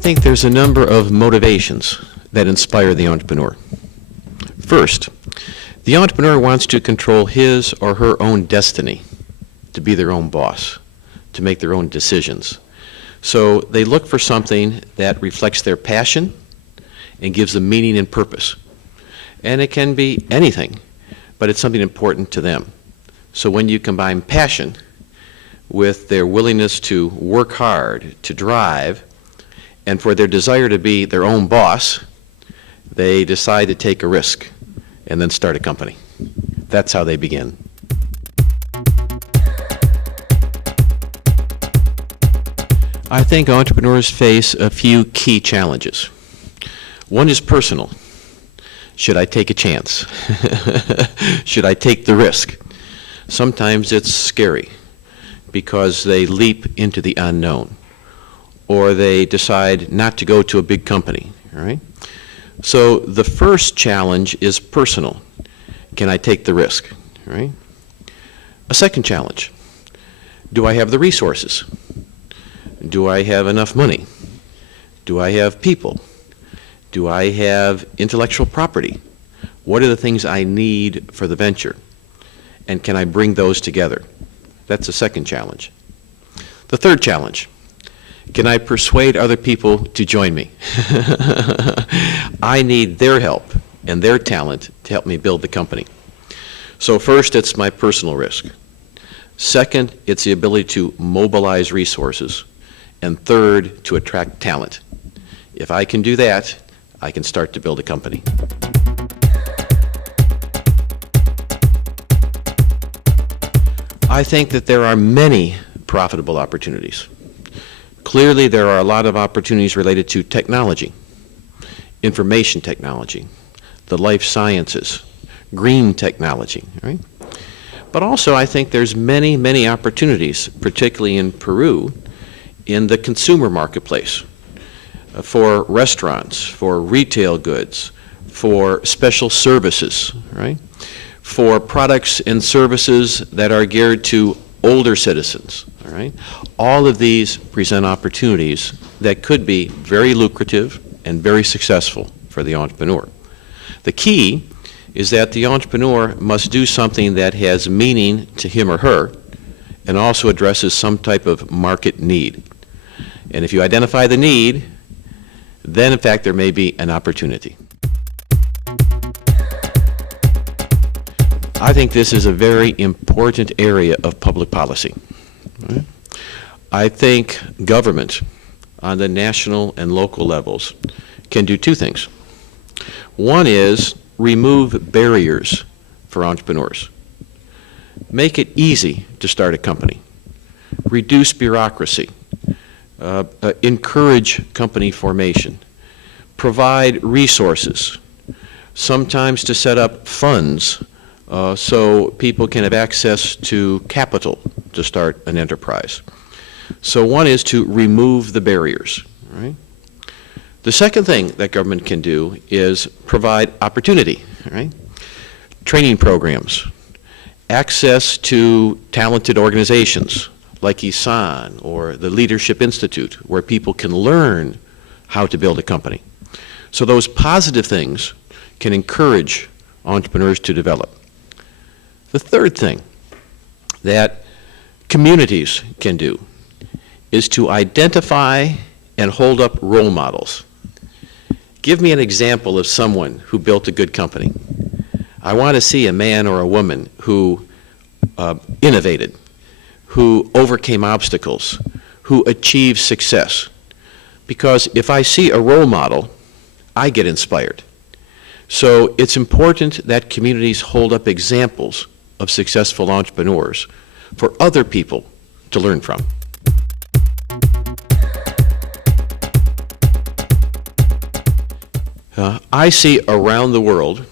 think there's a number of motivations that inspire the entrepreneur. First, the entrepreneur wants to control his or her own destiny, to be their own boss, to make their own decisions. So they look for something that reflects their passion and gives them meaning and purpose. And it can be anything, but it's something important to them. So when you combine passion with their willingness to work hard, to drive, and for their desire to be their own boss, they decide to take a risk and then start a company. That's how they begin. I think entrepreneurs face a few key challenges. One is personal. Should I take a chance? Should I take the risk? Sometimes it's scary because they leap into the unknown, or they decide not to go to a big company, all right? So the first challenge is personal. Can I take the risk, all right? A second challenge, do I have the resources? Do I have enough money? Do I have people? Do I have intellectual property? What are the things I need for the venture? And can I bring those together? That's the second challenge. The third challenge, can I persuade other people to join me? I need their help and their talent to help me build the company. So first, it's my personal risk. Second, it's the ability to mobilize resources. And third, to attract talent. If I can do that, I can start to build a company. I think that there are many profitable opportunities. Clearly, there are a lot of opportunities related to technology, information technology, the life sciences, green technology, right? But also, I think there's many, many opportunities, particularly in Peru, in the consumer marketplace, for restaurants, for retail goods, for special services, right? For products and services that are geared to older citizens, all right? All of these present opportunities that could be very lucrative and very successful for the entrepreneur. The key is that the entrepreneur must do something that has meaning to him or her and also addresses some type of market need. And if you identify the need, then in fact there may be an opportunity. I think this is a very important area of public policy. Right? I think government on the national and local levels can do two things. One is remove barriers for entrepreneurs. Make it easy to start a company. Reduce bureaucracy. Encourage company formation. Provide resources, sometimes to set up funds so people can have access to capital to start an enterprise. So one is to remove the barriers, right? The second thing that government can do is provide opportunity, right? Training programs, access to talented organizations like ISAN or the Leadership Institute, where people can learn how to build a company. So those positive things can encourage entrepreneurs to develop. The third thing that communities can do is to identify and hold up role models. Give me an example of someone who built a good company. I want to see a man or a woman who innovated, who overcame obstacles, who achieved success. Because if I see a role model, I get inspired. So it's important that communities hold up examples of successful entrepreneurs for other people to learn from. I see around the world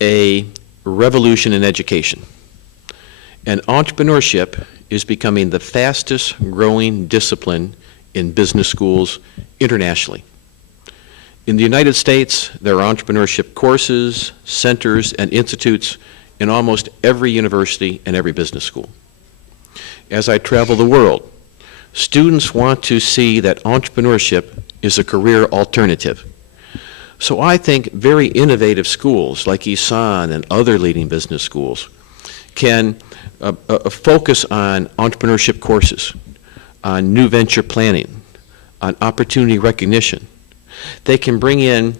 a revolution in education. And entrepreneurship is becoming the fastest growing discipline in business schools internationally. In the United States, there are entrepreneurship courses, centers, and institutes in almost every university and every business school. As I travel the world, students want to see that entrepreneurship is a career alternative. So I think very innovative schools like ESON and other leading business schools can focus on entrepreneurship courses, on new venture planning, on opportunity recognition. They can bring in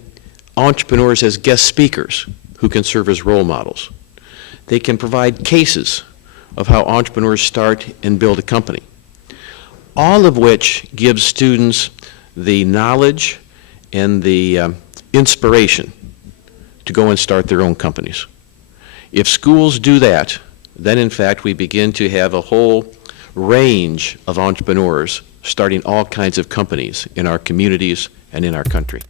entrepreneurs as guest speakers who can serve as role models. They can provide cases of how entrepreneurs start and build a company, all of which gives students the knowledge and the inspiration to go and start their own companies. If schools do that, then in fact we begin to have a whole range of entrepreneurs starting all kinds of companies in our communities and in our country.